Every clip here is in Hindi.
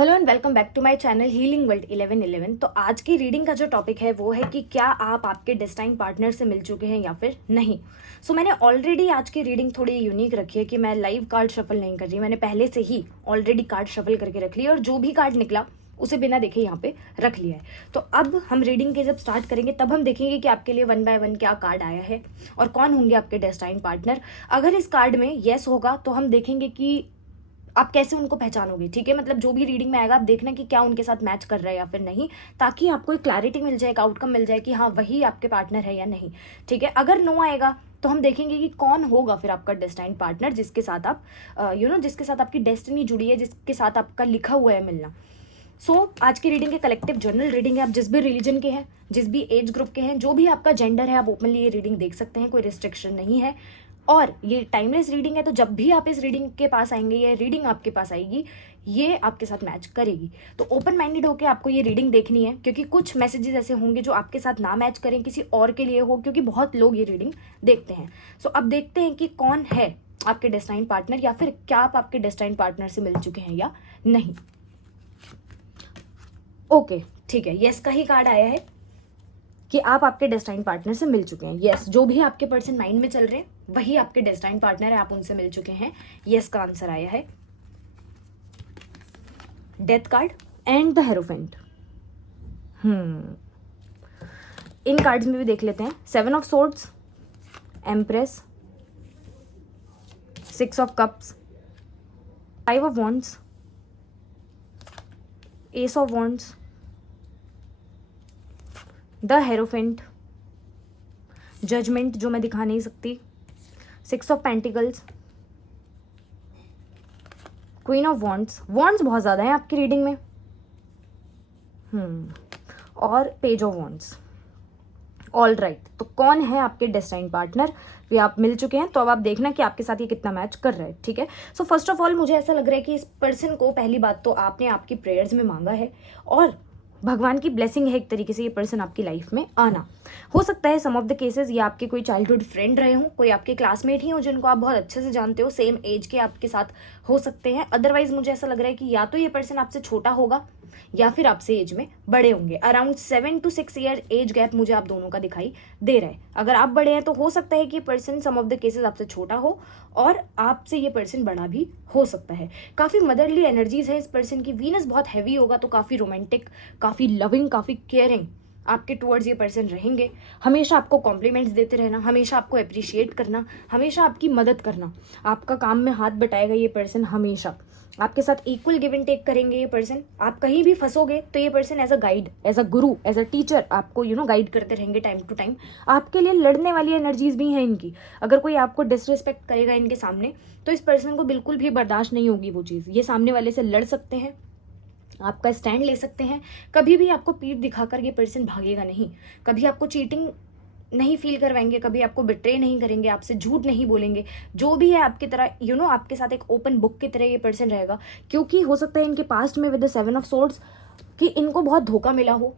Hello and welcome back to my channel healing world 1111। तो आज की रीडिंग का जो टॉपिक है वो है कि क्या आप आपके डेस्टाइन पार्टनर से मिल चुके हैं या फिर नहीं। मैंने ऑलरेडी आज की रीडिंग थोड़ी यूनिक रखी है कि मैं लाइव कार्ड शफल नहीं कर रही, मैंने पहले से ही ऑलरेडी कार्ड शफल करके रख लिया और जो भी कार्ड निकला उसे बिना देखे यहाँ पे रख लिया है। तो अब हम रीडिंग के जब स्टार्ट करेंगे तब हम देखेंगे कि आपके लिए 1 बाय 1 क्या कार्ड आया है और कौन होंगे आपके डेस्टाइन पार्टनर। अगर इस कार्ड में येस होगा तो हम देखेंगे कि आप कैसे उनको पहचानोगे। ठीक है, मतलब जो भी रीडिंग में आएगा आप देखना कि क्या उनके साथ मैच कर रहा है या फिर नहीं, ताकि आपको एक क्लैरिटी मिल जाए, एक आउटकम मिल जाए कि हाँ वही आपके पार्टनर है या नहीं। ठीक है, अगर नो आएगा तो हम देखेंगे कि कौन होगा फिर आपका डेस्टाइन पार्टनर जिसके साथ आप जिसके साथ आपकी डेस्टिनी जुड़ी है, जिसके साथ आपका लिखा हुआ है मिलना। आज की रीडिंग के कलेक्टिव जनरल रीडिंग है। आप जिस भी रिलीजन के हैं, जिस भी एज ग्रुप के हैं, जो भी आपका जेंडर है, आप ओपनली ये रीडिंग देख सकते हैं, कोई रिस्ट्रिक्शन नहीं है। और ये टाइमलेस रीडिंग है, तो जब भी आप इस रीडिंग के पास आएंगे, ये रीडिंग आपके पास आएगी, ये आपके साथ मैच करेगी। तो ओपन माइंडेड होकर आपको ये रीडिंग देखनी है, क्योंकि कुछ मैसेजेस ऐसे होंगे जो आपके साथ ना मैच करें, किसी और के लिए हो, क्योंकि बहुत लोग ये रीडिंग देखते हैं। अब देखते हैं कि कौन है आपके डेस्टाइन पार्टनर, या फिर क्या आप आपके डेस्टाइन पार्टनर से मिल चुके हैं या नहीं। ओके, ठीक है, यस का ही कार्ड आया है कि आप आपके डेस्टाइन पार्टनर से मिल चुके हैं। यस, जो भी आपके पर्सन माइंड में चल रहे हैं वही आपके डेस्टाइन पार्टनर है, आप उनसे मिल चुके हैं। यस का आंसर आया है। Death card and the hierophant. इन कार्ड्स में भी देख लेते हैं। 7 of swords, empress, 6 of cups, 5 of wands, ace of wands, the hierophant, judgement जो मैं दिखा नहीं सकती, 6 of pentacles, queen of wands. Wands बहुत ज़्यादा है आपकी रीडिंग में। और page of wands. All right, तो कौन है आपके डेस्टाइन पार्टनर, भी आप मिल चुके हैं। तो अब आप देखना कि आपके साथ ये कितना मैच कर रहा है। ठीक है, फर्स्ट ऑफ ऑल मुझे ऐसा लग रहा है कि इस पर्सन को पहली बात तो आपने आपकी प्रेयर्स में मांगा है और भगवान की ब्लेसिंग है एक तरीके से ये पर्सन आपकी लाइफ में आना। हो सकता है सम ऑफ द केसेस ये आपके कोई चाइल्डहुड फ्रेंड रहे हों, कोई आपके क्लासमेट ही हो जिनको आप बहुत अच्छे से जानते हो, सेम एज के आपके साथ हो सकते हैं। अदरवाइज मुझे ऐसा लग रहा है कि या तो ये पर्सन आपसे छोटा होगा या फिर आपसे एज में बड़े होंगे। Around 7 to 6 year age gap मुझे आप दोनों का दिखाई दे रहा है। अगर आप बड़े हैं तो हो सकता है कि ये person some of the cases आपसे छोटा हो और आपसे ये पर्सन बड़ा भी हो सकता है। काफ़ी मदरली एनर्जीज है इस पर्सन की। वीनस बहुत हैवी होगा तो काफ़ी रोमांटिक, काफ़ी लविंग, काफ़ी केयरिंग आपके टुवर्ड्स ये पर्सन रहेंगे। हमेशा आपको कॉम्प्लीमेंट्स देते रहना, हमेशा आपको अप्रिशिएट करना, हमेशा आपकी मदद करना, आपका काम में हाथ बटाएगा ये पर्सन। हमेशा आपके साथ इक्वल गिव एंड टेक करेंगे ये पर्सन। आप कहीं भी फंसोगे तो ये person as a guide, as a guru, as a teacher आपको गाइड करते रहेंगे टाइम टू टाइम। आपके लिए लड़ने वाली एनर्जीज भी हैं इनकी। अगर कोई आपको डिसरिस्पेक्ट करेगा इनके सामने तो इस पर्सन को बिल्कुल भी बर्दाश्त नहीं होगी वो चीज़। ये सामने वाले से लड़ सकते हैं, आपका स्टैंड ले सकते हैं। कभी भी आपको पीठ दिखाकर ये पर्सन भागेगा नहीं। कभी आपको चीटिंग नहीं फील करवाएंगे, कभी आपको बिट्रे नहीं करेंगे, आपसे झूठ नहीं बोलेंगे। जो भी है आपकी तरह आपके साथ एक ओपन बुक की तरह ये पर्सन रहेगा। क्योंकि हो सकता है इनके पास्ट में विद द 7 ऑफ सोर्ड्स कि इनको बहुत धोखा मिला हो,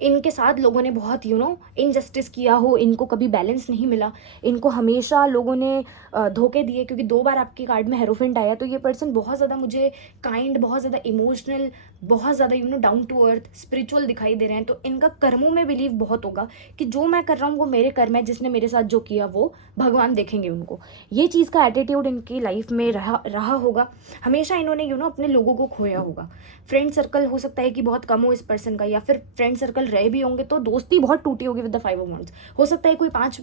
इनके साथ लोगों ने बहुत इनजस्टिस किया हो, इनको कभी बैलेंस नहीं मिला, इनको हमेशा लोगों ने धोखे दिए। क्योंकि 2 बार आपकी कार्ड में हेरोफेंट आया, तो ये पर्सन बहुत ज़्यादा मुझे काइंड, बहुत ज़्यादा इमोशनल, बहुत ज़्यादा डाउन टू अर्थ, स्पिरिचुअल दिखाई दे रहे हैं। तो इनका कर्मों में बिलीव बहुत होगा कि जो मैं कर रहा हूँ वो मेरे कर्म है, जिसने मेरे साथ जो किया वो भगवान देखेंगे उनको। ये चीज़ का एटीट्यूड इनकी लाइफ में रहा होगा। हमेशा इन्होंने अपने लोगों को खोया होगा। फ्रेंड सर्कल हो सकता है कि बहुत कम हो इस पर्सन का, या फिर फ्रेंड सर्कल रहे भी होंगे तो दोस्ती बहुत टूटी होगी विद द 5 ऑफ वॉन्ड्स। हो सकता है कोई 5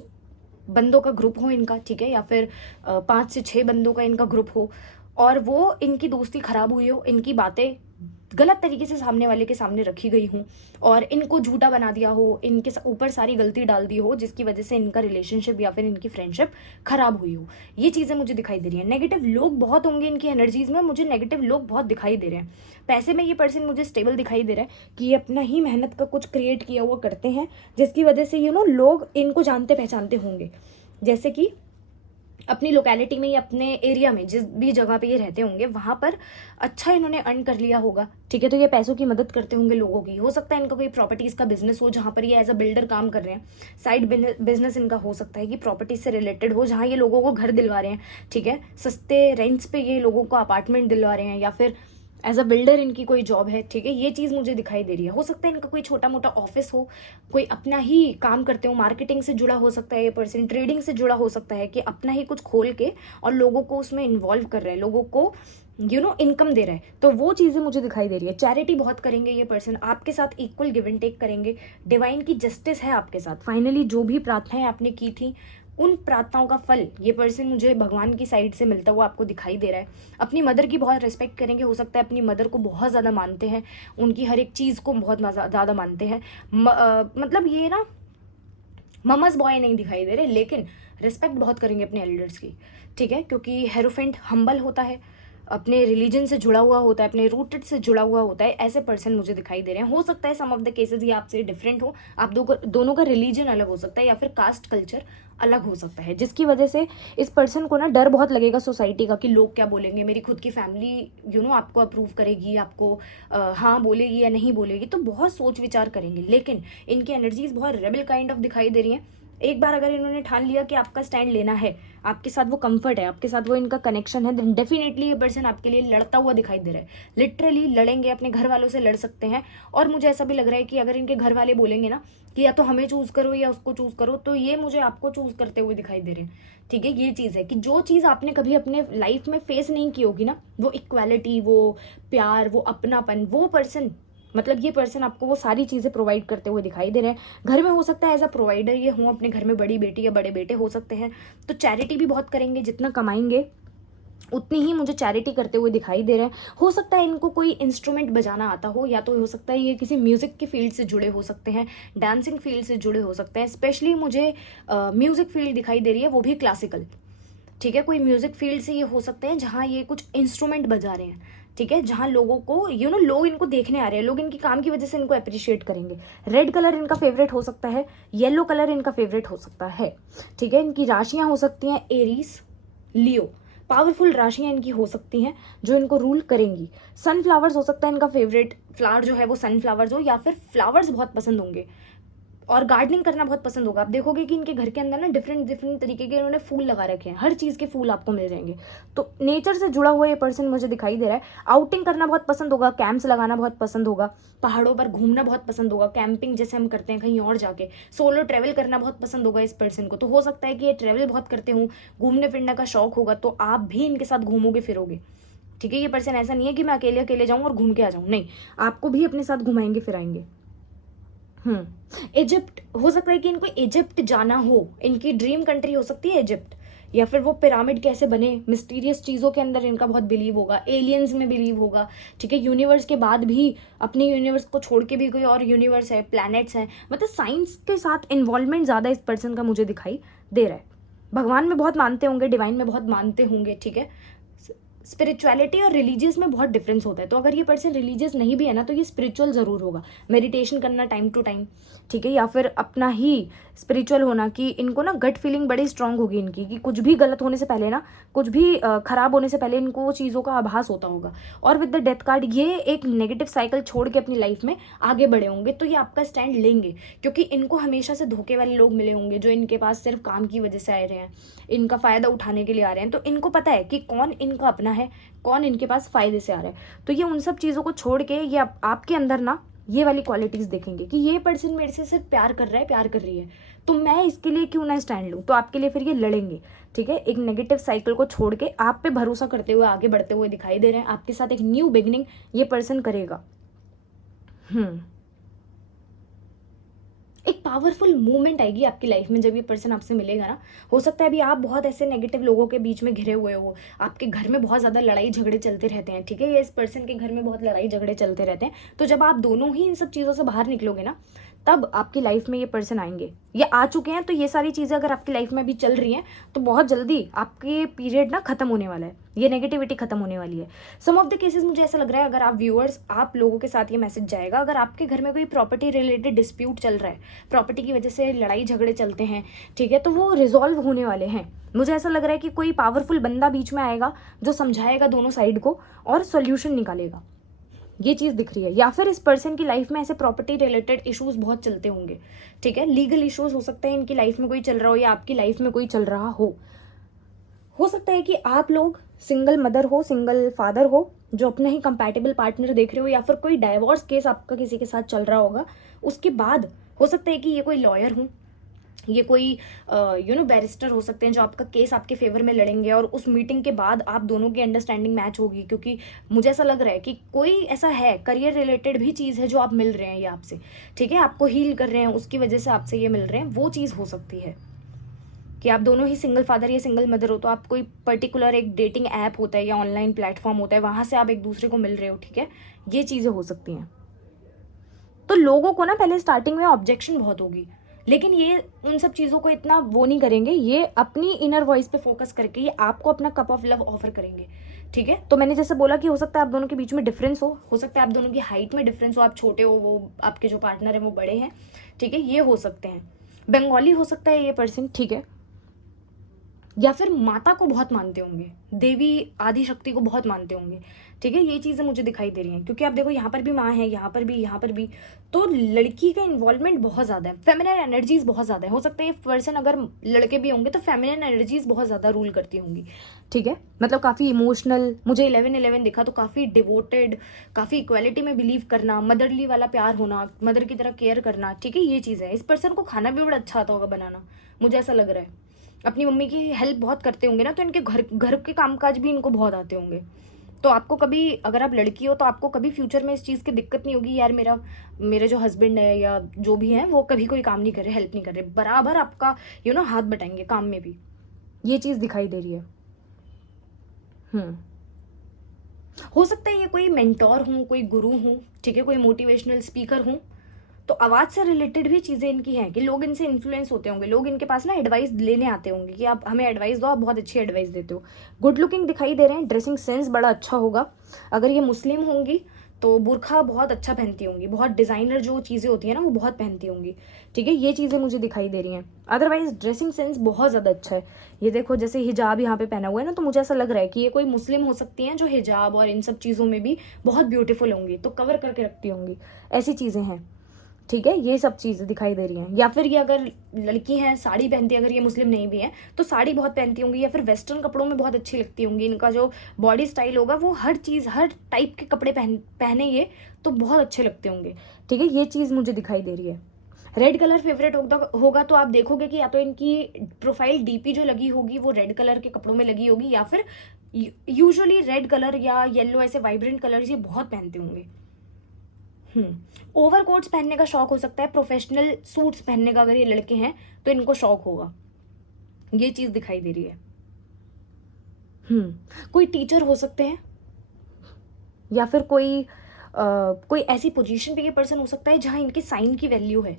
बंदों का ग्रुप हो इनका, ठीक है, या फिर 5 से 6 बंदों का इनका ग्रुप हो और वो इनकी दोस्ती खराब हुई हो, इनकी बातें गलत तरीके से सामने वाले के सामने रखी गई हूँ और इनको झूठा बना दिया हो, इनके ऊपर सारी गलती डाल दी हो, जिसकी वजह से इनका रिलेशनशिप या फिर इनकी फ्रेंडशिप खराब हुई हो। ये चीज़ें मुझे दिखाई दे रही हैं। नेगेटिव लोग बहुत होंगे इनकी एनर्जीज में, मुझे नेगेटिव लोग बहुत दिखाई दे रहे हैं। पैसे में ये पर्सन मुझे स्टेबल दिखाई दे रहा है कि ये अपना ही मेहनत का कुछ क्रिएट किया हुआ करते हैं, जिसकी वजह से लोग इनको जानते पहचानते होंगे। जैसे कि अपनी लोकेलिटी में या अपने एरिया में जिस भी जगह पे ये रहते होंगे वहाँ पर अच्छा इन्होंने अर्न कर लिया होगा। ठीक है, तो ये पैसों की मदद करते होंगे लोगों की। हो सकता है इनका कोई प्रॉपर्टीज़ का बिजनेस हो जहाँ पर ये एज अ बिल्डर काम कर रहे हैं। साइड बिजनेस इनका हो सकता है कि प्रॉपर्टीज से रिलेटेड हो, जहाँ ये लोगों को घर दिलवा रहे हैं। ठीक है, सस्ते रेंट्स पे ये लोगों को अपार्टमेंट दिलवा रहे हैं, या फिर एज अ बिल्डर इनकी कोई जॉब है, ठीक है, ये चीज़ मुझे दिखाई दे रही है। हो सकता है इनका कोई छोटा मोटा ऑफिस हो, कोई अपना ही काम करते हो, मार्केटिंग से जुड़ा हो सकता है ये पर्सन, ट्रेडिंग से जुड़ा हो सकता है कि अपना ही कुछ खोल के और लोगों को उसमें इन्वॉल्व कर रहे हैं, लोगों को इनकम दे रहा है। तो वो चीज़ें मुझे दिखाई दे रही है। चैरिटी बहुत करेंगे ये पर्सन, आपके साथ इक्वल गिव एंड टेक करेंगे, डिवाइन की जस्टिस है आपके साथ। फाइनली जो भी प्रार्थनाएं आपने की थी उन प्रार्थनाओं का फल ये पर्सन मुझे भगवान की साइड से मिलता हुआ आपको दिखाई दे रहा है। अपनी मदर की बहुत रिस्पेक्ट करेंगे, हो सकता है अपनी मदर को बहुत ज़्यादा मानते हैं, उनकी हर एक चीज़ को बहुत ज़्यादा मानते हैं। मतलब ये ना ममस बॉय नहीं दिखाई दे रहे, लेकिन रिस्पेक्ट बहुत करेंगे अपने एल्डर्स की, ठीक है, क्योंकि हेरोफेंट हम्बल होता है, अपने रिलीजन से जुड़ा हुआ होता है, अपने रूटेड से जुड़ा हुआ होता है। ऐसे पर्सन मुझे दिखाई दे रहे हैं। हो सकता है सम ऑफ द केसेस ये आपसे डिफरेंट हो, आप दोनों का रिलीजन अलग हो सकता है या फिर कास्ट कल्चर अलग हो सकता है, जिसकी वजह से इस पर्सन को ना डर बहुत लगेगा सोसाइटी का कि लोग क्या बोलेंगे, मेरी खुद की फैमिली आपको अप्रूव करेगी, आपको हाँ बोलेगी या नहीं बोलेगी, तो बहुत सोच विचार करेंगे। लेकिन इनकी एनर्जीज बहुत रेबल काइंड ऑफ दिखाई दे रही हैं। एक बार अगर इन्होंने ठान लिया कि आपका स्टैंड लेना है, आपके साथ वो कंफर्ट है, आपके साथ वो इनका कनेक्शन है, देन डेफिनेटली ये पर्सन आपके लिए लड़ता हुआ दिखाई दे रहा है। लिटरली लड़ेंगे, अपने घर वालों से लड़ सकते हैं। और मुझे ऐसा भी लग रहा है कि अगर इनके घर वाले बोलेंगे ना कि या तो हमें चूज़ करो या उसको चूज़ करो, तो ये मुझे आपको चूज़ करते हुए दिखाई दे रहे हैं, ठीक है। ये चीज़ है कि जो चीज़ आपने कभी अपने लाइफ में फेस नहीं की होगी ना, वो इक्वालिटी, वो प्यार, वो अपनापन, वो पर्सन मतलब ये पर्सन आपको वो सारी चीज़ें प्रोवाइड करते हुए दिखाई दे रहे हैं। घर में हो सकता है एज अ प्रोवाइडर ये हूँ, अपने घर में बड़ी बेटी या बड़े बेटे हो सकते हैं, तो चैरिटी भी बहुत करेंगे, जितना कमाएंगे उतनी ही मुझे चैरिटी करते हुए दिखाई दे रहे हैं। हो सकता है इनको कोई इंस्ट्रूमेंट बजाना आता हो, या तो हो सकता है ये किसी म्यूज़िक की फील्ड से जुड़े हो सकते हैं, डांसिंग फील्ड से जुड़े हो सकते हैं। स्पेशली मुझे म्यूज़िक फील्ड दिखाई दे रही है, वो भी क्लासिकल, ठीक है। कोई म्यूजिक फील्ड से ये हो सकते हैं जहाँ ये कुछ इंस्ट्रूमेंट बजा रहे हैं, ठीक है, जहाँ लोगों को लोग इनको देखने आ रहे हैं, लोग इनकी काम की वजह से इनको अप्रिशिएट करेंगे। रेड कलर इनका फेवरेट हो सकता है, येलो कलर इनका फेवरेट हो सकता है, ठीक है। इनकी राशियाँ हो सकती हैं एरीज, लियो, पावरफुल राशियाँ इनकी हो सकती हैं जो इनको रूल करेंगी। सनफ्लावर्स हो सकता है इनका फेवरेट फ्लावर जो है वो सनफ्लावर्स हो, या फिर फ्लावर्स बहुत पसंद होंगे। और गार्डनिंग करना बहुत पसंद होगा। आप देखोगे कि इनके घर के अंदर ना डिफरेंट डिफरेंट तरीके के इन्होंने फूल लगा रखे हैं, हर चीज़ के फूल आपको मिल जाएंगे। तो नेचर से जुड़ा हुआ ये पर्सन मुझे दिखाई दे रहा है। आउटिंग करना बहुत पसंद होगा, कैंप्स लगाना बहुत पसंद होगा, पहाड़ों पर घूमना बहुत पसंद होगा, कैंपिंग जैसे हम करते हैं कहीं और जाके, सोलो ट्रैवल करना बहुत पसंद होगा इस पर्सन को। तो हो सकता है कि ये ट्रैवल बहुत करते हों, घूमने फिरने का शौक होगा, तो आप भी इनके साथ घूमोगे फिरोगे, ठीक है। ये पर्सन ऐसा नहीं है कि मैं अकेले अकेले जाऊँ और घूम के आ जाऊँ, नहीं, आपको भी अपने साथ घुमाएंगे फिराएंगे। इजिप्ट हो सकता है कि इनको इजिप्ट जाना हो, इनकी ड्रीम कंट्री हो सकती है इजिप्ट, या फिर वो पिरामिड कैसे बने, मिस्टीरियस चीज़ों के अंदर इनका बहुत बिलीव होगा, एलियंस में बिलीव होगा, ठीक है। यूनिवर्स के बाद भी अपने यूनिवर्स को छोड़ के भी कोई और यूनिवर्स है, प्लैनेट्स हैं, मतलब साइंस के साथ इन्वॉल्वमेंट ज़्यादा इस पर्सन का मुझे दिखाई दे रहा है। भगवान में बहुत मानते होंगे, डिवाइन में बहुत मानते होंगे, ठीक है। स्पिरिचुअलिटी और रिलीजियस में बहुत डिफरेंस होता है। तो अगर ये पर्सन रिलीजियस नहीं भी है ना, तो ये स्पिरिचुअल ज़रूर होगा, मेडिटेशन करना टाइम टू टाइम, ठीक है, या फिर अपना ही स्पिरिचुअल होना, कि इनको ना गट फीलिंग बड़ी स्ट्रांग होगी इनकी, कि कुछ भी गलत होने से पहले ना, कुछ भी खराब होने से पहले इनको वो चीज़ों का आभास होता होगा। और विद द डेथ कार्ड ये एक नेगेटिव साइकिल छोड़ के अपनी लाइफ में आगे बढ़े होंगे, तो ये आपका स्टैंड लेंगे, क्योंकि इनको हमेशा से धोखे वाले लोग मिले होंगे जो इनके पास सिर्फ काम की वजह से आ रहे हैं, इनका फ़ायदा उठाने के लिए आ रहे हैं। तो इनको पता है कि कौन इनका अपना है, कौन इनके पास फ़ायदे से आ रहा है। तो ये उन सब चीज़ों को छोड़ के ये आपके अंदर ना ये वाली क्वालिटीज़ देखेंगे कि ये पर्सन मेरे से सिर्फ प्यार कर रहा है, प्यार कर रही है, तो मैं इसके लिए क्यों ना स्टैंड लूँ। तो आपके लिए फिर ये लड़ेंगे, ठीक है। एक नेगेटिव साइकिल को छोड़ के आप पे भरोसा करते हुए आगे बढ़ते हुए दिखाई दे रहे हैं। आपके साथ एक न्यू बिगनिंग ये पर्सन करेगा। एक पावरफुल मूवमेंट आएगी आपकी लाइफ में जब ये पर्सन आपसे मिलेगा ना। हो सकता है अभी आप बहुत ऐसे नेगेटिव लोगों के बीच में घिरे हुए हो, आपके घर में बहुत ज़्यादा लड़ाई झगड़े चलते रहते हैं, ठीक है, ये इस पर्सन के घर में बहुत लड़ाई झगड़े चलते रहते हैं। तो जब आप दोनों ही इन सब चीज़ों से बाहर निकलोगे ना, तब आपकी लाइफ में ये पर्सन आएंगे, ये आ चुके हैं। तो ये सारी चीज़ें अगर आपकी लाइफ में अभी चल रही हैं, तो बहुत जल्दी आपके पीरियड ना खत्म होने वाला है, ये नेगेटिविटी खत्म होने वाली है। सम ऑफ द केसेस मुझे ऐसा लग रहा है, अगर आप व्यूअर्स, आप लोगों के साथ ये मैसेज जाएगा, अगर आपके घर में कोई प्रॉपर्टी रिलेटेड डिस्प्यूट चल रहा है, प्रॉपर्टी की वजह से लड़ाई झगड़े चलते हैं, ठीक है, तो वो रिजॉल्व होने वाले हैं। मुझे ऐसा लग रहा है कि कोई पावरफुल बंदा बीच में आएगा जो समझाएगा दोनों साइड को और सोल्यूशन निकालेगा, ये चीज़ दिख रही है। या फिर इस पर्सन की लाइफ में ऐसे प्रॉपर्टी रिलेटेड इश्यूज बहुत चलते होंगे, ठीक है, लीगल इश्यूज हो सकता है इनकी लाइफ में कोई चल रहा हो, या आपकी लाइफ में कोई चल रहा हो सकता है कि आप लोग सिंगल मदर हो, सिंगल फादर हो, जो अपना ही कंपैटिबल पार्टनर देख रहे हो, या फिर कोई डाइवोर्स केस आपका किसी के साथ चल रहा होगा, उसके बाद हो सकता है कि ये कोई लॉयर हो, ये कोई बैरिस्टर हो सकते हैं जो आपका केस आपके फेवर में लड़ेंगे, और उस मीटिंग के बाद आप दोनों की अंडरस्टैंडिंग मैच होगी, क्योंकि मुझे ऐसा लग रहा है कि कोई ऐसा है, करियर रिलेटेड भी चीज़ है जो आप मिल रहे हैं ये आपसे, ठीक है, आपको हील कर रहे हैं, उसकी वजह से आपसे ये मिल रहे हैं, वो चीज़ हो सकती है कि आप दोनों ही सिंगल फादर या सिंगल मदर हो, तो आप कोई पर्टिकुलर एक डेटिंग ऐप होता है या ऑनलाइन प्लेटफॉर्म होता है, वहाँ से आप एक दूसरे को मिल रहे हो, ठीक है, ये चीज़ें हो सकती हैं। तो लोगों को ना पहले स्टार्टिंग में ऑब्जेक्शन बहुत होगी, लेकिन ये उन सब चीज़ों को इतना वो नहीं करेंगे, ये अपनी इनर वॉइस पे फोकस करके ये आपको अपना कप ऑफ लव ऑफर करेंगे, ठीक है। तो मैंने जैसे बोला कि हो सकता है आप दोनों के बीच में डिफरेंस हो सकता है आप दोनों की हाइट में डिफरेंस हो, आप छोटे हो, वो आपके जो पार्टनर है वो बड़े हैं, ठीक है, ये हो सकते हैं। बंगाली हो सकता है ये पर्सन, ठीक है, या फिर माता को बहुत मानते होंगे, देवी आदि शक्ति को बहुत मानते होंगे, ठीक है, ये चीज़ें मुझे दिखाई दे रही हैं, क्योंकि आप देखो यहाँ पर भी माँ है, यहाँ पर भी, यहाँ पर भी, तो लड़की का इन्वॉल्वमेंट बहुत ज़्यादा है, फेमिनिन एनर्जीज बहुत ज़्यादा है। हो सकता है ये पर्सन अगर लड़के भी होंगे तो फेमिनिन एनर्जीज बहुत ज़्यादा रूल करती होंगी, ठीक है, मतलब काफ़ी इमोशनल, मुझे 11-11 दिखा तो काफ़ी डिवोटेड, काफ़ी इक्वालिटी में बिलीव करना, मदरली वाला प्यार होना, मदर की तरह केयर करना, ठीक है, ये चीज़ है। इस पर्सन को खाना भी बड़ा अच्छा आता होगा बनाना, मुझे ऐसा लग रहा है, अपनी मम्मी की हेल्प बहुत करते होंगे ना, तो इनके घर घर के कामकाज भी इनको बहुत आते होंगे। तो आपको कभी, अगर आप लड़की हो तो आपको कभी फ्यूचर में इस चीज़ की दिक्कत नहीं होगी, यार मेरे जो हस्बैंड है या जो भी है वो कभी कोई काम नहीं कर रहे, हेल्प नहीं कर रहे, बराबर आपका हाथ बटाएंगे काम में भी, ये चीज़ दिखाई दे रही है। हो सकता है ये कोई मेंटोर हूँ, कोई गुरु हूँ, ठीक है, कोई मोटिवेशनल स्पीकर हूँ, तो आवाज़ से रिलेटेड भी चीज़ें इनकी हैं कि लोग इनसे इन्फ्लुएंस होते होंगे, लोग इनके पास ना एडवाइस लेने आते होंगे कि आप हमें एडवाइस दो, आप बहुत अच्छी एडवाइस देते हो। गुड लुकिंग दिखाई दे रहे हैं, ड्रेसिंग सेंस बड़ा अच्छा होगा, अगर ये मुस्लिम होंगी तो बुरखा बहुत अच्छा पहनती होंगी, बहुत डिज़ाइनर जो चीज़ें होती हैं ना वो बहुत पहनती होंगी, ठीक है, ये चीज़ें मुझे दिखाई दे रही हैं। अदरवाइज ड्रेसिंग सेंस बहुत ज़्यादा अच्छा है, ये देखो जैसे हिजाब यहाँ पे पहना हुआ है ना, तो मुझे ऐसा लग रहा है कि ये कोई मुस्लिम हो सकती हैं जो हिजाब और इन सब चीज़ों में भी बहुत ब्यूटीफुल होंगी, तो कवर करके रखती होंगी, ऐसी चीज़ें हैं, ठीक है, ये सब चीज़ें दिखाई दे रही हैं। या फिर ये अगर लड़की हैं साड़ी पहनती है, अगर ये मुस्लिम नहीं भी है तो साड़ी बहुत पहनती होंगी, या फिर वेस्टर्न कपड़ों में बहुत अच्छी लगती होंगी, इनका जो बॉडी स्टाइल होगा वो हर चीज़, हर टाइप के कपड़े पहने ये तो बहुत अच्छे लगते होंगे, ठीक है, ये चीज़ मुझे दिखाई दे रही है। रेड कलर फेवरेट होगा तो आप देखोगे कि या तो इनकी प्रोफाइल डीपी जो लगी होगी वो रेड कलर के कपड़ों में लगी होगी, या फिर यूजुअली रेड कलर या येलो ऐसे वाइब्रेंट कलर्स ये बहुत पहनते होंगे। ओवर कोट्स पहनने का शौक हो सकता है, प्रोफेशनल सूट्स पहनने का अगर ये लड़के हैं तो इनको शौक होगा, ये चीज दिखाई दे रही है। कोई टीचर हो सकते हैं, या फिर कोई ऐसी पोजीशन पे ये पर्सन हो सकता है जहां इनके साइन की वैल्यू है,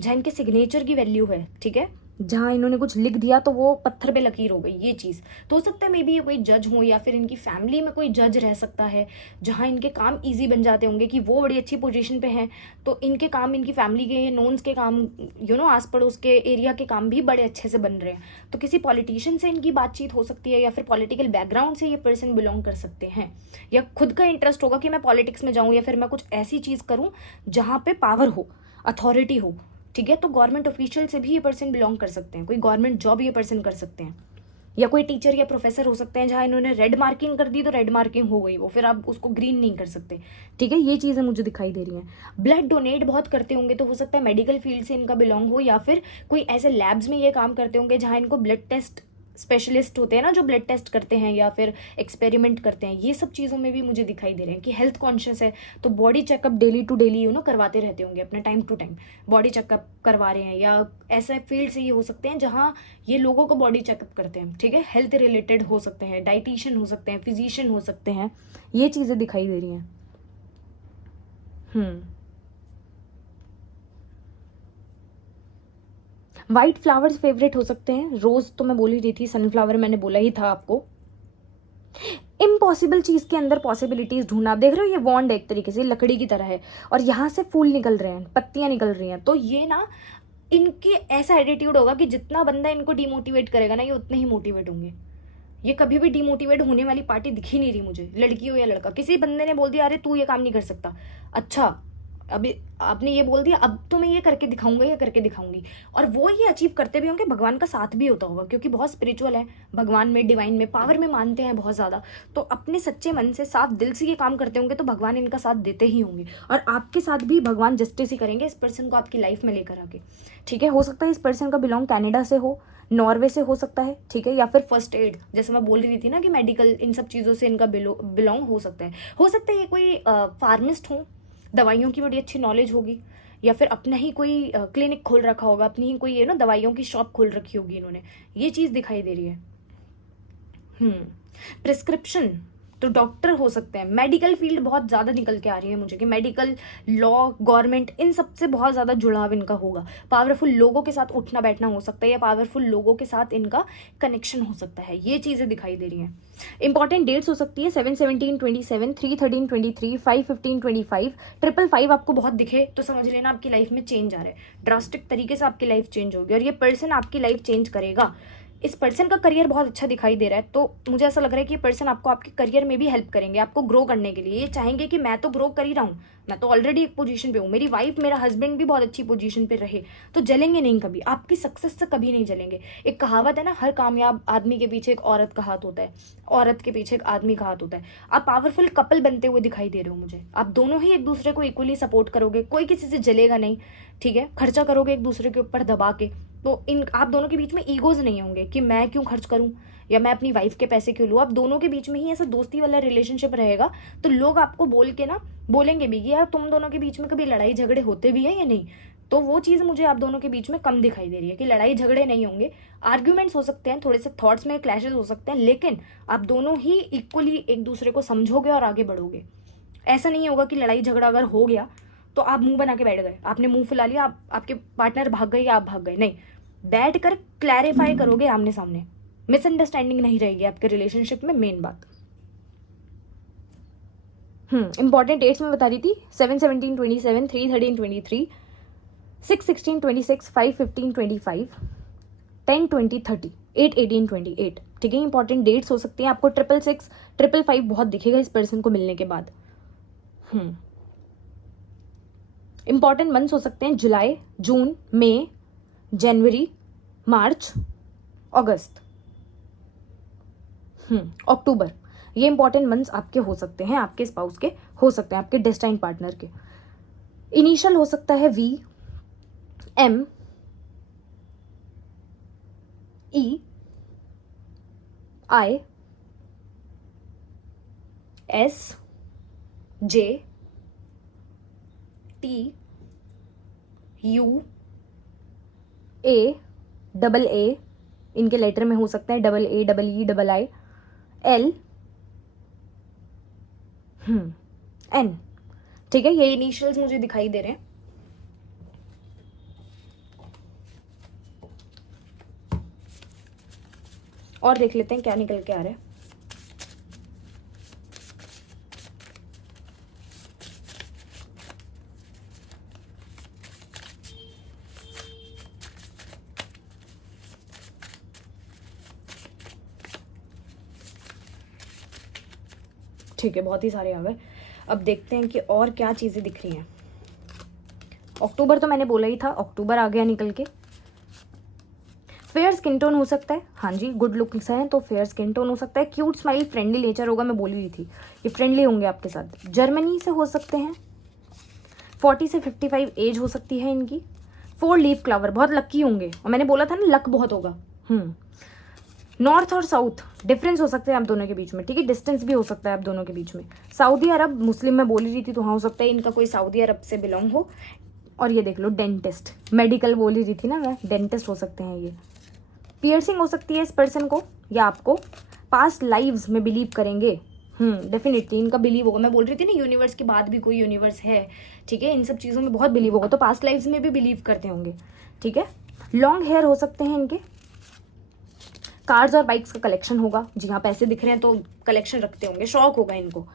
जहां इनके सिग्नेचर की वैल्यू है, ठीक है, जहां इन्होंने कुछ लिख दिया तो वो पत्थर पे लकीर हो गई, ये चीज़ तो हो सकता है। मे बी ये कोई जज हो, या फिर इनकी फैमिली में कोई जज रह सकता है, जहां इनके काम इजी बन जाते होंगे कि वो बड़ी अच्छी पोजीशन पे हैं, तो इनके काम, इनकी फैमिली के नोन्स के काम, आस पड़ोस के एरिया के काम भी बड़े अच्छे से बन रहे हैं। तो किसी पॉलिटिशियन से इनकी बातचीत हो सकती है, या फिर पॉलिटिकल बैकग्राउंड से ये पर्सन बिलोंग कर सकते हैं, या खुद का इंटरेस्ट होगा कि मैं पॉलिटिक्स में जाऊँ, या फिर मैं कुछ ऐसी चीज़ करूँ जहाँ पे पावर हो, अथॉरिटी हो, ठीक है, तो गवर्नमेंट ऑफिशियल से भी ये पर्सन बिलोंग कर सकते हैं, कोई गवर्नमेंट जॉब ये पर्सन कर सकते हैं, या कोई टीचर या प्रोफेसर हो सकते हैं जहाँ इन्होंने रेड मार्किंग कर दी तो रेड मार्किंग हो गई, वो फिर आप उसको ग्रीन नहीं कर सकते, ठीक है, ये चीज़ें मुझे दिखाई दे रही हैं। ब्लड डोनेट बहुत करते होंगे, तो हो सकता है मेडिकल फील्ड से इनका बिलोंग हो, या फिर कोई ऐसे लैब्स में ये काम करते होंगे जहाँ इनको ब्लड टेस्ट स्पेशलिस्ट होते हैं ना, जो ब्लड टेस्ट करते हैं या फिर एक्सपेरिमेंट करते हैं, ये सब चीज़ों में भी मुझे दिखाई दे रहे हैं कि हेल्थ कॉन्शियस है, तो body checkup daily to daily करवाते रहते होंगे, अपना time to time body checkup करवा रहे हैं, या ऐसे फील्ड से ये हो सकते हैं जहाँ ये लोगों को बॉडी चेकअप करते हैं, ठीक है, हेल्थ रिलेटेड हो सकते हैं, डाइटिशियन हो सकते हैं, फिजिशियन हो सकते हैं, ये चीज़ें दिखाई दे रही हैं। वाइट फ्लावर्स फेवरेट हो सकते हैं, रोज तो मैं बोल ही रही थी, सनफ्लावर मैंने बोला ही था आपको। इम्पॉसिबल चीज के अंदर पॉसिबिलिटीज ढूंढना, आप देख रहे हो ये वॉन्ड एक तरीके से लकड़ी की तरह है, और यहाँ से फूल निकल रहे हैं, पत्तियां निकल रही हैं, तो ये ना इनके ऐसा एटीट्यूड होगा कि जितना बंदा इनको डिमोटिवेट करेगा ना, ये उतने ही मोटिवेट होंगे। ये कभी भी डिमोटिवेट होने वाली पार्टी दिख ही नहीं रही मुझे, लड़की हो या लड़का, किसी बंदे ने बोल दिया अरे तू ये काम नहीं कर सकता, अच्छा अभी आपने ये बोल दिया अब तो मैं ये करके दिखाऊंगा, ये करके दिखाऊंगी, और वो ये अचीव करते भी होंगे, भगवान का साथ भी होता होगा, क्योंकि बहुत स्पिरिचुअल है, भगवान में, डिवाइन में, पावर में मानते हैं बहुत ज़्यादा। तो अपने सच्चे मन से, साफ दिल से ये काम करते होंगे, तो भगवान इनका साथ देते ही होंगे, और आपके साथ भी भगवान जस्टिस ही करेंगे इस पर्सन को आपकी लाइफ में लेकर आके। ठीक है, हो सकता है इस पर्सन का बिलोंग कनाडा से हो, नॉर्वे से हो सकता है, ठीक है, या फिर फर्स्ट एड, जैसे मैं बोल रही थी ना कि मेडिकल, इन सब चीज़ों से इनका बिलोंग हो सकता है। हो सकता है ये कोई फार्मिस्ट हो, दवाइयों की बड़ी अच्छी नॉलेज होगी, या फिर अपना ही कोई क्लिनिक खोल रखा होगा, अपनी ही कोई ये ना दवाइयों की शॉप खोल रखी होगी इन्होंने, ये चीज़ दिखाई दे रही है। प्रिस्क्रिप्शन, तो डॉक्टर हो सकते हैं, मेडिकल फील्ड बहुत ज़्यादा निकल के आ रही है मुझे कि मेडिकल, लॉ, गवर्नमेंट, इन सब से बहुत ज़्यादा जुड़ाव इनका होगा। पावरफुल लोगों के साथ उठना बैठना हो सकता है, या पावरफुल लोगों के साथ इनका कनेक्शन हो सकता है, ये चीज़ें दिखाई दे रही हैं। इंपॉर्टेंट डेट्स हो सकती है 7/17/27, 3/13/23, 5/15/25, 555 आपको बहुत दिखे तो समझ लेना आपकी लाइफ में चेंज आ रहा है, ड्रास्टिक तरीके से आपकी लाइफ चेंज होगी, और ये पर्सन आपकी लाइफ चेंज करेगा। इस पर्सन का करियर बहुत अच्छा दिखाई दे रहा है, तो मुझे ऐसा लग रहा है कि ये पर्सन आपको आपके करियर में भी हेल्प करेंगे, आपको ग्रो करने के लिए। ये चाहेंगे कि मैं तो ग्रो कर ही रहा हूँ, मैं तो ऑलरेडी एक पोजीशन पे हूँ, मेरी वाइफ, मेरा हस्बैंड भी बहुत अच्छी पोजीशन पे रहे, तो जलेंगे नहीं कभी, आपकी सक्सेस से कभी नहीं जलेंगे। एक कहावत है ना, हर कामयाब आदमी के पीछे एक औरत का हाथ होता है, औरत के पीछे एक आदमी का हाथ होता है। आप पावरफुल कपल बनते हुए दिखाई दे रहे हो मुझे, आप दोनों ही एक दूसरे को इक्वली सपोर्ट करोगे, कोई किसी से जलेगा नहीं, ठीक है, खर्चा करोगे एक दूसरे के ऊपर दबा के, तो इन आप दोनों के बीच में ईगोज नहीं होंगे कि मैं क्यों खर्च करूं या मैं अपनी वाइफ के पैसे क्यों लूँ। आप दोनों के बीच में ही ऐसा दोस्ती वाला रिलेशनशिप रहेगा, तो लोग आपको बोल के ना बोलेंगे भी कि यार तुम दोनों के बीच में कभी लड़ाई झगड़े होते भी हैं या नहीं। तो वो चीज़ मुझे आप दोनों के बीच में कम दिखाई दे रही है कि लड़ाई झगड़े नहीं होंगे, आर्ग्यूमेंट्स हो सकते हैं, थोड़े से थॉट्स में क्लैशेज हो सकते हैं, लेकिन आप दोनों ही इक्वली एक दूसरे को समझोगे और आगे बढ़ोगे। ऐसा नहीं होगा कि लड़ाई झगड़ा अगर हो गया तो आप मुंह बना के बैठ गए, आपने मुंह फुला लिया, आपके पार्टनर भाग गए या आप भाग गए, नहीं, बैठ कर क्लैरिफाई करोगे आमने सामने, मिसअंडरस्टैंडिंग नहीं रहेगी आपके रिलेशनशिप में, मेन बात। इंपॉर्टेंट डेट्स में बता रही थी 7/17/27, 3/13/23, 6/16/26, 5/15/25, 10/20/30, 8/18/28, ठीक है, इंपॉर्टेंट डेट्स हो सकती हैं। आपको 666, 555 बहुत दिखेगा इस पर्सन को मिलने के बाद। इंपॉर्टेंट मंथ्स हो सकते हैं जुलाई, जून, मई, जनवरी, मार्च, अगस्त, अक्टूबर। ये इंपॉर्टेंट मंथ्स आपके हो सकते हैं, आपके स्पाउस के हो सकते हैं, आपके डेस्टाइन पार्टनर के। इनिशियल हो सकता है V, M, E, I, S, J, T, U, A, double A, इनके लेटर में हो सकते हैं double A, double E, double I, L, N, ठीक है, ये इनिशियल्स मुझे दिखाई दे रहे हैं। और देख लेते हैं क्या निकल के आ रहा है। ठीक है, बहुत ही सारे आ गए। अब देखते हैं कि और क्या चीज़ें दिख रही हैं। अक्टूबर तो मैंने बोला ही था, अक्टूबर आ गया निकल के। फेयर स्किन टोन हो सकता है, हाँ जी, गुड लुक्स हैं तो फेयर स्किन टोन हो सकता है। क्यूट स्माइल, फ्रेंडली नेचर होगा, मैं बोल रही थी ये फ्रेंडली होंगे आपके साथ। जर्मनी से हो सकते हैं, 40 से 55 एज हो सकती है इनकी। 4 लीफ फ्लावर, बहुत लक्की होंगे, और मैंने बोला था ना लक बहुत होगा। नॉर्थ और साउथ डिफरेंस हो सकते हैं आप दोनों के बीच में, ठीक है, डिस्टेंस भी हो सकता है आप दोनों के बीच में। सऊदी अरब, मुस्लिम में बोल रही थी तो हाँ हो सकता है इनका कोई सऊदी अरब से बिलोंग हो। और ये देख लो डेंटिस्ट, मेडिकल बोल रही थी ना मैं, डेंटिस्ट हो सकते हैं ये। पियर्सिंग हो सकती है इस पर्सन को या आपको। पास्ट लाइव्स में बिलीव करेंगे, डेफिनेटली इनका बिलीव होगा। मैं बोल रही थी ना यूनिवर्स के बाद भी कोई यूनिवर्स है, ठीक है, इन सब चीज़ों में बहुत बिलीव होगा, तो पास्ट लाइव्स में भी बिलीव करते होंगे, ठीक है। लॉन्ग हेयर हो सकते हैं इनके। कार्स और बाइक्स का कलेक्शन होगा, जी हाँ, पैसे दिख रहे हैं तो कलेक्शन रखते होंगे, शौक होगा इनको,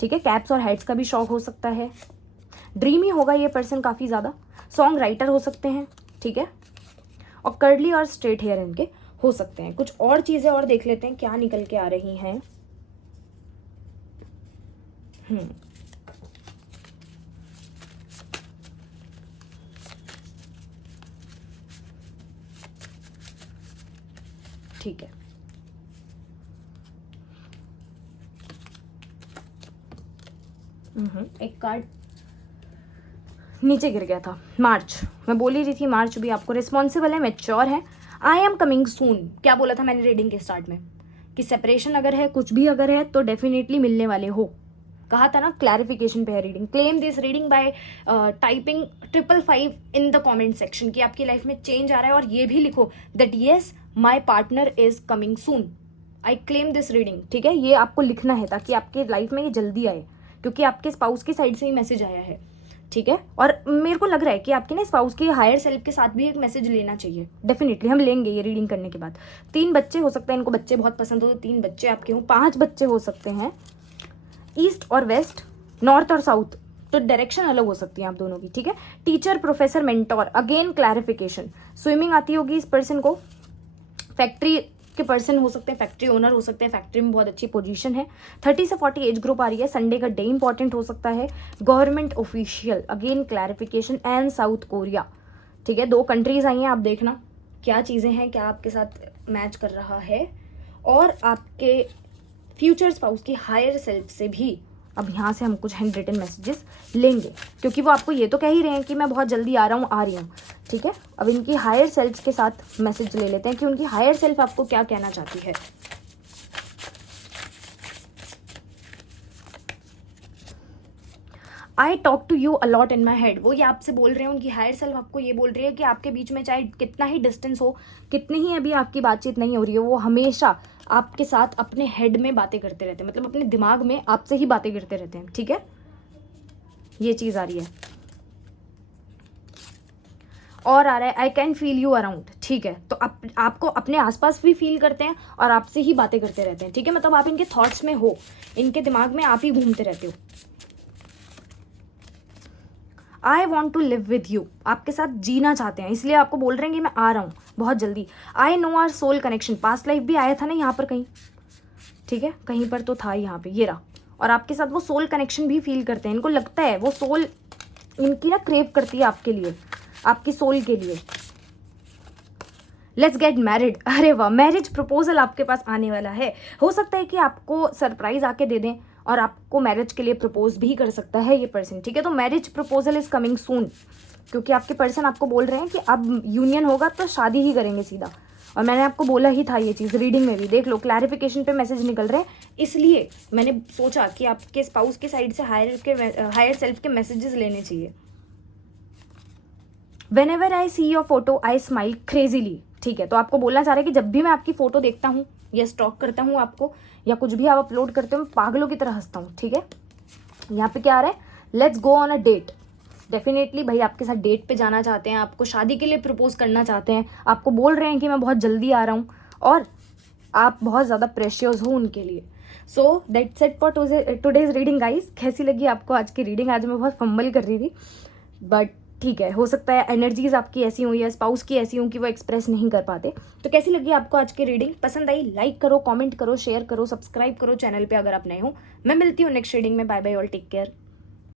ठीक है। कैप्स और हेड्स का भी शौक हो सकता है। ड्रीमी होगा ये पर्सन काफ़ी ज़्यादा। सॉन्ग राइटर हो सकते हैं, ठीक है, और कर्ली और स्ट्रेट हेयर इनके हो सकते हैं। कुछ और चीज़ें और देख लेते हैं क्या निकल के आ रही हैं। ठीक है। एक कार्ड नीचे गिर गया था। मार्च, मैं बोल ही रही थी मार्च भी आपको रिस्पॉन्सिबल है, मैच्योर है। आई एम कमिंग सून, क्या बोला था मैंने रीडिंग के स्टार्ट में कि सेपरेशन अगर है, कुछ भी अगर है, तो डेफिनेटली मिलने वाले हो। कहा था ना क्लैरिफिकेशन पे है reading. Claim this reading by typing 555 in the comment section कि आपकी लाइफ में चेंज आ रहा है, और ये भी लिखो that yes my partner is coming soon, I claim this reading. ठीक है, ये आपको लिखना है ताकि आपके लाइफ में ये जल्दी आए, क्योंकि आपके स्पाउस की साइड से ही मैसेज आया है। ठीक है, और मेरे को लग रहा है कि आपके ना स्पाउस की हायर सेल्फ के साथ भी एक मैसेज लेना चाहिए। डेफिनेटली हम लेंगे ये रीडिंग करने के बाद। 3 बच्चे हो सकते हैं, इनको बच्चे बहुत पसंद हो तो 3 बच्चे आपके हों, 5 बच्चे हो सकते हैं। ईस्ट और वेस्ट, नॉर्थ और साउथ, तो डायरेक्शन अलग हो सकती है आप दोनों की। ठीक है, teacher, professor, mentor, again clarification. Swimming आती होगी इस पर्सन को। फैक्ट्री के पर्सन हो सकते हैं, फैक्ट्री ओनर हो सकते हैं, फैक्ट्री में बहुत अच्छी पोजीशन है। 30 से 40 एज ग्रुप आ रही है। संडे का डे इंपॉर्टेंट हो सकता है। Government official, again clarification, and south Korea. ठीक है, 2 कंट्रीज आई हैं, आप देखना क्या चीज़ें हैं, क्या आपके साथ मैच कर रहा है। और आपके फ्यूचर स्पाउस की हायर सेल्फ से भी अब यहाँ से हम कुछ हैंड रिटन मैसेजेस लेंगे, क्योंकि वो आपको ये तो कह ही रहे हैं कि मैं बहुत जल्दी आ रहा हूँ, आ रही हूँ। ठीक है, अब इनकी हायर सेल्फ के साथ मैसेज ले लेते हैं कि उनकी हायर सेल्फ आपको क्या कहना चाहती है। I talk to you a lot in my head, वो ये आपसे बोल रहे हैं, उनकी हायर सेल्फ आपको ये बोल रही है कि आपके बीच में चाहे कितना ही डिस्टेंस हो, कितनी ही अभी आपकी बातचीत नहीं हो रही है, वो हमेशा आपके साथ अपने हेड में बातें करते रहते हैं, मतलब अपने दिमाग में आपसे ही बातें करते रहते हैं। ठीक है, ये चीज़ आ रही है। और आ रहा है I can feel you around. ठीक है, तो आपको अपने आसपास भी फील करते हैं और आपसे ही बातें करते रहते हैं। ठीक है, मतलब आप इनके थॉट्स में हो, इनके दिमाग में आप ही घूमते रहते हो। I want to live with you, आपके साथ जीना चाहते हैं, इसलिए आपको बोल रहे हैं कि मैं आ रहा हूँ बहुत जल्दी। I know our soul connection, past life भी आया था ना यहाँ पर कहीं। ठीक है, कहीं पर तो था यहाँ पे, ये रहा। और आपके साथ वो सोल कनेक्शन भी फील करते हैं, इनको लगता है वो सोल इनकी ना क्रेव करती है आपके लिए, आपकी सोल के लिए। लेट्स गेट मैरिड, अरे वाह, मैरिज प्रपोजल आपके पास आने वाला है। हो सकता है कि आपको सरप्राइज आके दे दें और आपको मैरिज के लिए प्रपोज भी कर सकता है ये पर्सन। ठीक है, तो marriage proposal is coming soon, क्योंकि आपके पर्सन आपको बोल रहे हैं कि अब यूनियन होगा तो शादी ही करेंगे सीधा। और मैंने आपको बोला ही था ये चीज़, रीडिंग में भी देख लो, क्लैरिफिकेशन पे मैसेज निकल रहे हैं, इसलिए मैंने सोचा कि आपके स्पाउस के साइड से हायर सेल्फ के मैसेजेस लेने चाहिए। Whenever I see your photo, I smile crazily। ठीक है, तो आपको बोलना चाह रहे हैं कि जब भी मैं आपकी फोटो देखता हूँ या स्टॉक करता हूँ आपको, या कुछ भी आप अपलोड करते हो, मैं पागलों की तरह हंसता हूँ। ठीक है, यहाँ पे क्या आ रहा है, let's go on a date. Definitely भाई आपके साथ डेट पे जाना चाहते हैं, आपको शादी के लिए प्रपोज करना चाहते हैं, आपको बोल रहे हैं कि मैं बहुत जल्दी आ रहा हूँ, और आप बहुत ज़्यादा प्रेशियस हो उनके लिए। So that's it for today's reading guys. कैसी लगी आपको आज की रीडिंग? आज मैं बहुत फंबल कर रही थी, बट ठीक है, हो सकता है एनर्जीज आपकी ऐसी हुई है, स्पाउस की ऐसी हों कि वो एक्सप्रेस नहीं कर पाते। तो कैसी लगी आपको आज की रीडिंग? पसंद आई? लाइक करो, कमेंट करो, शेयर करो, सब्सक्राइब करो चैनल पे अगर आप नए हो। मैं मिलती हूँ नेक्स्ट रीडिंग में। Bye bye, all take care.